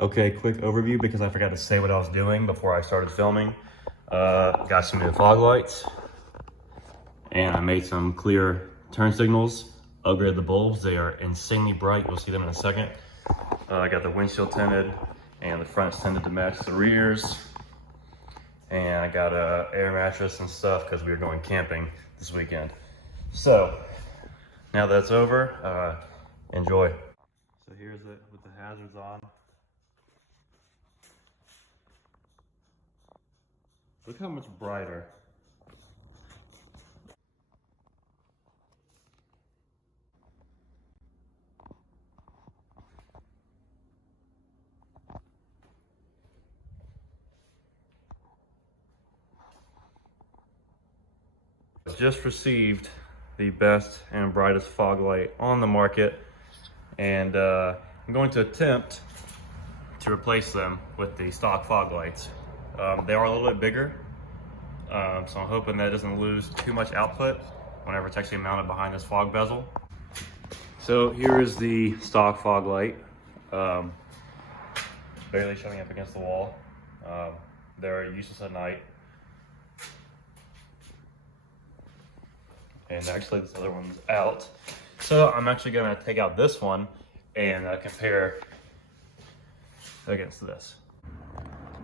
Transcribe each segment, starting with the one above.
Okay, quick overview because I forgot to say what I was doing before I started filming. Got some new fog lights, and I made some clear turn signals. Upgraded the bulbs, they are insanely bright. You'll see them in a second. I got the windshield tinted, and the front's tinted to match the rears. And I got a air mattress and stuff because we were going camping this weekend. So, now that's over, enjoy. So here's it with the hazards on. Look how much brighter. Just received the best and brightest fog light on the market, and I'm going to attempt to replace them with the stock fog lights. They are a little bit bigger, so I'm hoping that it doesn't lose too much output whenever it's actually mounted behind this fog bezel. So here is the stock fog light, barely showing up against the wall. They're useless at night. And actually this other one's out. So I'm actually gonna take out this one and compare against this.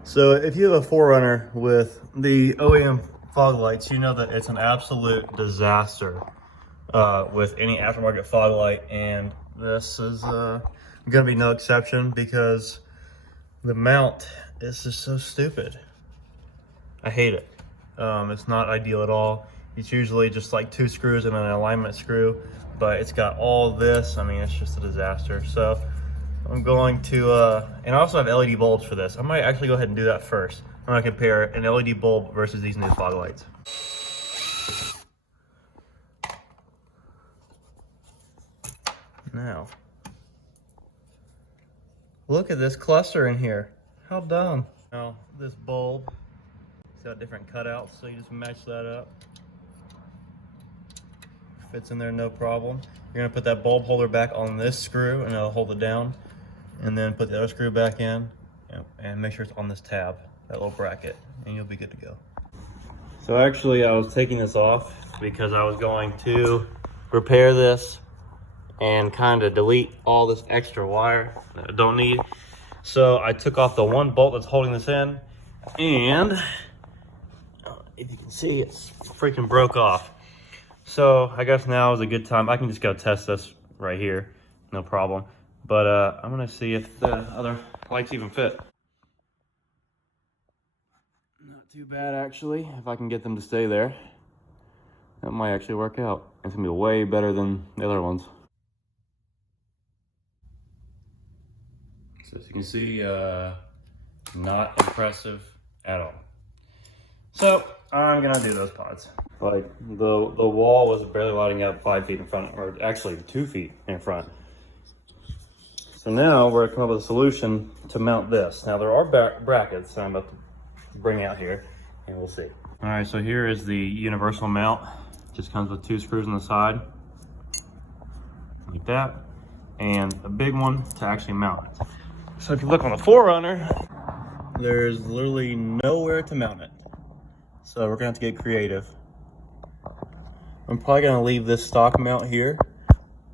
So if you have a 4Runner with the OEM fog lights, you know that it's an absolute disaster with any aftermarket fog light, and this is gonna be no exception because the mount is just so stupid. I hate it. It's not ideal at all. It's usually just like 2 screws and an alignment screw, but it's got all this. I mean, it's just a disaster. So I'm going to, and I also have LED bulbs for this. I might actually go ahead and do that first. I'm gonna compare an LED bulb versus these new fog lights. Now, look at this cluster in here. How dumb. Now, this bulb, it's got different cutouts, so you just match that up. Fits in there no problem. You're gonna put that bulb holder back on this screw and it'll hold it down, and then put the other screw back in and make sure it's on this tab, that little bracket, and you'll be good to go. So actually I was taking this off because I was going to repair this and kind of delete all this extra wire that I don't need. So I took off the one bolt that's holding this in, and if you can see, it's freaking broke off. So I guess now is a good time. I can just go test this right here, no problem. But I'm gonna see if the other lights even fit. Not too bad actually, if I can get them to stay there. That might actually work out. It's gonna be way better than the other ones. So as you can see, not impressive at all. So I'm gonna do those pods. Like the wall was barely lighting up 5 feet in front, or actually 2 feet in front. So now we're gonna come up with a solution to mount this. Now there are brackets that I'm about to bring out here, and we'll see. All right, so here is the universal mount. Just comes with 2 screws on the side, like that, and a big one to actually mount it. So if you look on the 4Runner, there's literally nowhere to mount it. So we're gonna have to get creative. I'm probably gonna leave this stock mount here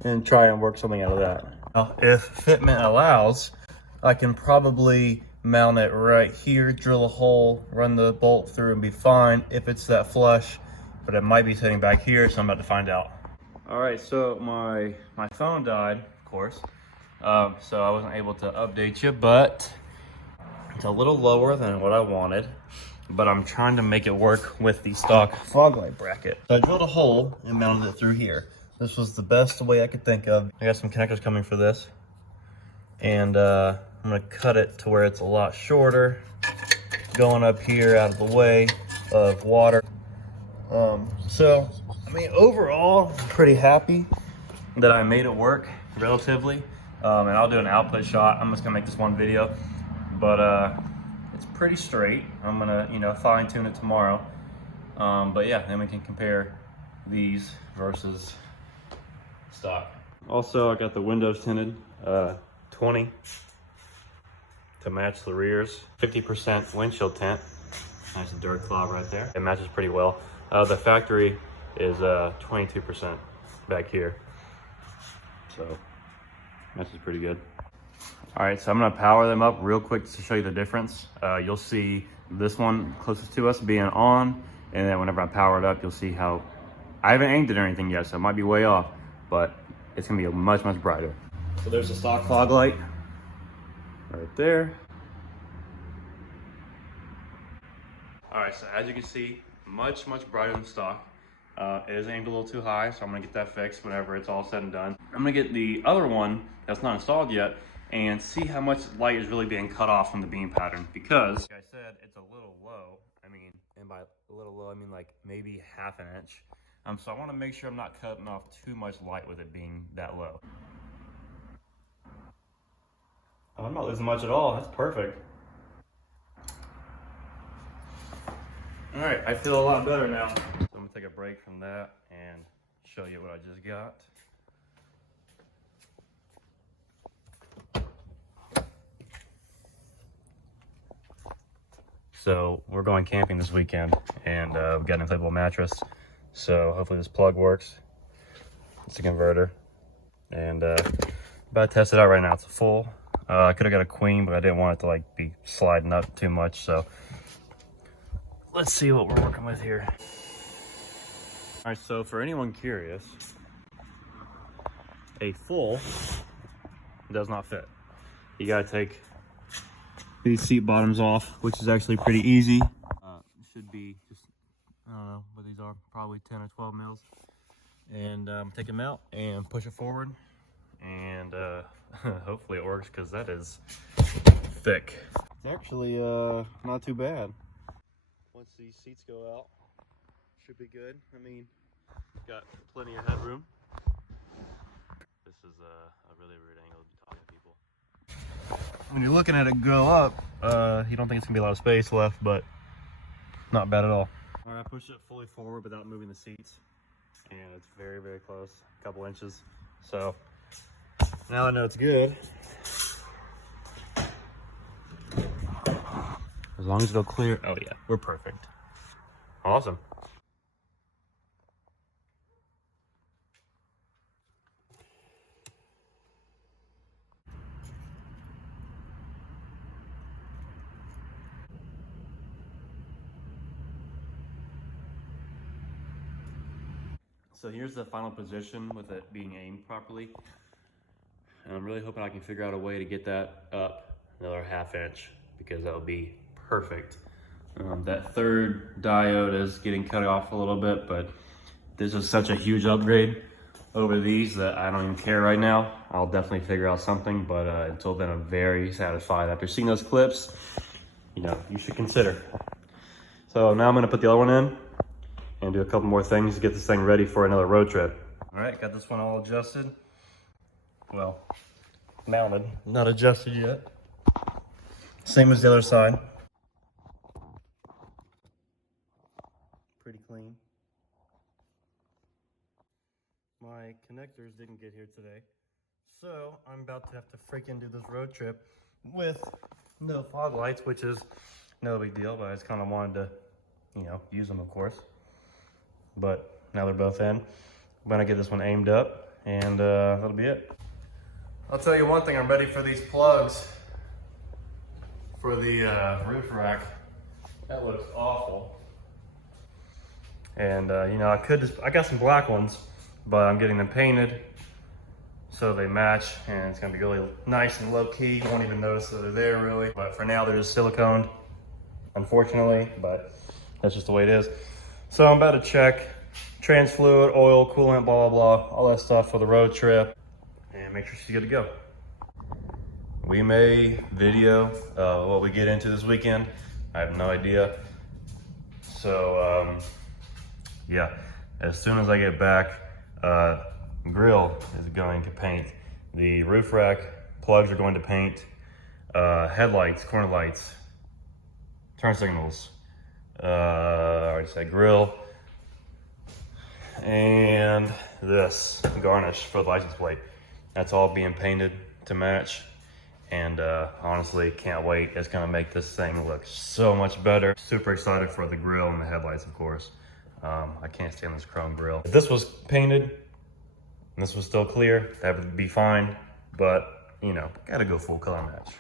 and try and work something out of that. Now, if fitment allows, I can probably mount it right here, drill a hole, run the bolt through and be fine if it's that flush, but it might be sitting back here, so I'm about to find out. All right, so my phone died, of course, so I wasn't able to update you, but it's a little lower than what I wanted. But I'm trying to make it work with the stock fog light bracket. So I drilled a hole and mounted it through here. This was the best way I could think of. I got some connectors coming for this, and I'm gonna cut it to where it's a lot shorter, going up here out of the way of water. So, I mean, overall, I'm pretty happy that I made it work relatively. And I'll do an output shot. I'm just gonna make this one video, but it's pretty straight. I'm gonna, fine tune it tomorrow. But yeah, then we can compare these versus stock. Also, I got the windows tinted, 20. to match the rears. 50% windshield tint. Nice dirt cloud right there. It matches pretty well. The factory is 22% back here. So matches pretty good. All right, so I'm gonna power them up real quick to show you the difference. You'll see this one closest to us being on, and then whenever I power it up, you'll see how, I haven't aimed it or anything yet, so it might be way off, but it's gonna be much, much brighter. So there's the stock fog light right there. All right, so as you can see, much, much brighter than stock. It is aimed a little too high, so I'm gonna get that fixed whenever it's all said and done. I'm gonna get the other one that's not installed yet and see how much light is really being cut off from the beam pattern, because like I said, it's a little low. I mean, and by a little low, I mean like maybe ½ an inch. So I wanna make sure I'm not cutting off too much light with it being that low. Oh, I'm not losing much at all, that's perfect. All right, I feel a lot better now. So I'm gonna take a break from that and show you what I just got. So we're going camping this weekend, and we've got an inflatable mattress. So hopefully this plug works. It's a converter, and about to test it out right now. It's a full. I could have got a queen, but I didn't want it to like be sliding up too much. So let's see what we're working with here. All right, so for anyone curious, a full does not fit. You gotta take these seat bottoms off, which is actually pretty easy. Should be just, I don't know what these are, probably 10 or 12 mils. And take them out and push it forward, and hopefully it works, because that is thick. It's actually not too bad. Once these seats go out, should be good. I mean, got plenty of headroom. This is a really weird angle to be talking to people. When you're looking at it go up, you don't think it's gonna be a lot of space left, but not bad at all. All right, I pushed it fully forward without moving the seats, and it's very, very close, a couple inches. So now I know it's good. As long as it'll clear, oh yeah, we're perfect. Awesome. So here's the final position with it being aimed properly. And I'm really hoping I can figure out a way to get that up another ½ inch, because that would be perfect. That third diode is getting cut off a little bit, but this is such a huge upgrade over these that I don't even care right now. I'll definitely figure out something, but until then I'm very satisfied. After seeing those clips, you know, you should consider. So now I'm gonna put the other one in and do a couple more things to get this thing ready for another road trip. All right, got this one all adjusted. Well, mounted, not adjusted yet. Same as the other side. Pretty clean. My connectors didn't get here today, so I'm about to have to freaking do this road trip with no fog lights, which is no big deal, but I just kind of wanted to, you know, use them, of course. But now they're both in. I'm gonna get this one aimed up, and that'll be it. I'll tell you one thing, I'm ready for these plugs for the roof rack. That looks awful. And you know, I got some black ones, but I'm getting them painted so they match, and it's gonna be really nice and low key. You won't even notice that they're there really. But for now, they're just siliconed, unfortunately, but that's just the way it is. So I'm about to check trans fluid, oil, coolant, blah, blah, blah, all that stuff for the road trip, and make sure she's good to go. We may video what we get into this weekend. I have no idea. So yeah, as soon as I get back, grill is going to paint. The roof rack plugs are going to paint. Headlights, corner lights, turn signals, I already said grill, and this garnish for the license plate. That's all being painted to match, And honestly, can't wait. It's gonna make this thing look so much better. Super excited for the grill and the headlights, of course. I can't stand this chrome grill. If this was painted and this was still clear, that would be fine. But, you know, gotta go full color match.